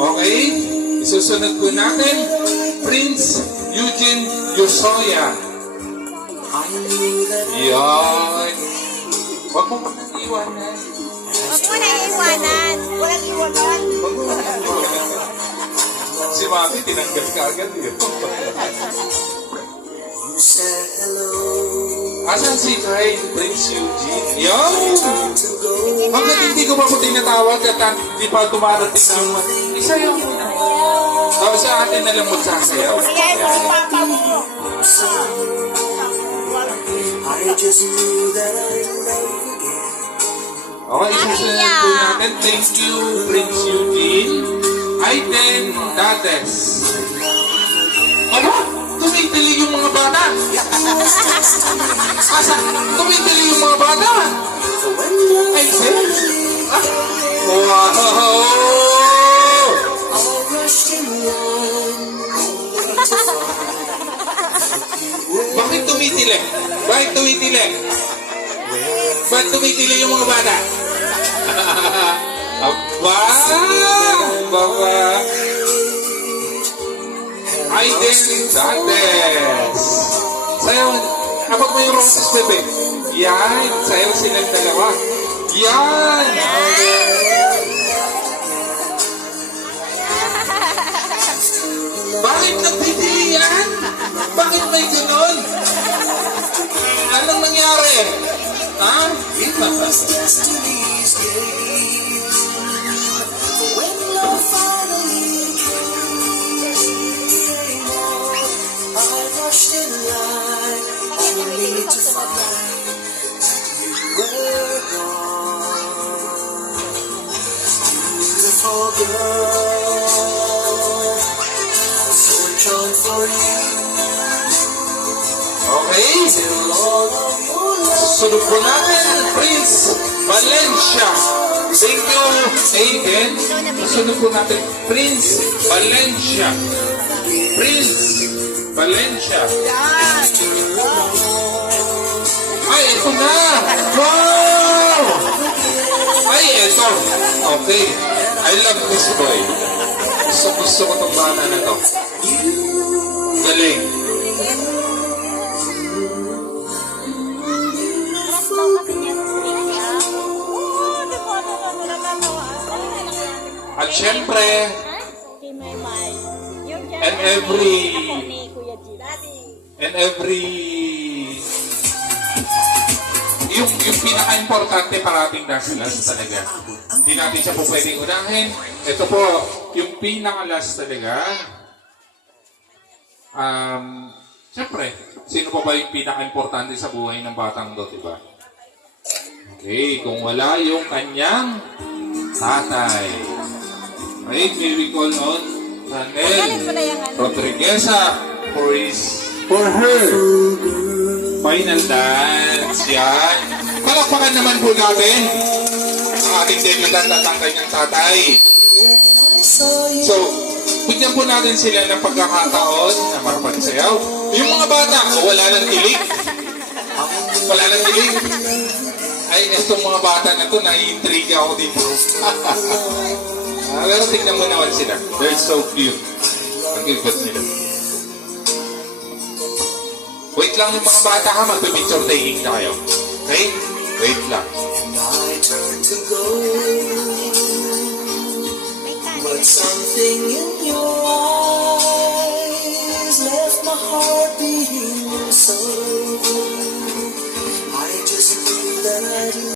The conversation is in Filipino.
Okay? Isusunod po natin, Prince Eugene Yosoya. Yan. Huwag mo pa nang iwanan. Huwag mo na iwanan. Walang iwanan. Huwag mo pa nang iwanan. Si Mami, tinanggal ka agad yun. Asan si Prince Eugene? Yan! Hanggat hindi ko pa po tinatawag at hindi pa dumarating ng isayaw mo na. Tapos sa atin na lang mo sasayaw. Kaya mo, papa mo. Okay, susunod po natin. Thank you, Prince Eugene. Aiden Dades. Ano? Tumitili yung mga bata. Asa? Tumitili yung mga bata. Aiden? Wow! Bakit tumitili? Bakit tumitili? Bakit tumitili yung mga bata? Aba! Baba! Aiden Dantes! Sayaw! Abag mo yung roses, bebe. Yan! Sayaw silang dalawa. Yan! Bakit nagtitili yan? Bakit may ganon? Anong nangyari? Ha? Okay. Sunod po natin, Prince Valencia. Thank you, Aiden. Sunod po natin, Prince Valencia. Prince Valencia. Ay, ito na! Wow! Ay, ito. Okay. I love this boy. Gusto ko itong bata na to. Galing. At syempre, and every yung pinaka-importante parating last talaga. Hindi natin siya po pwedeng unahin. Ito po, yung pinaka-last talaga. Siyempre, sino pa ba yung pinaka-importante sa buhay ng batang to, diba? Okay, kung wala yung kanyang tatay. Right, may we call on Ranel Rodrigueza for her final dance. Yan. Palakpakan naman po natin ang ating debutante at ang kanyang tatay. So, bigyan po natin sila ng pagkakataon na marapagsayaw. Yung mga bata, wala nang kilig. Wala nang kilig. Ay, itong mga bata na to, nai-intrigue ako dito. Pero tignan mo naman sila. They're so cute. Ang cute nila. Wait lang yung mga bata ha, magpipicture taking na kayo. Okay? Wait lang. But something in your eyes left my heart beating so. I just knew that I'd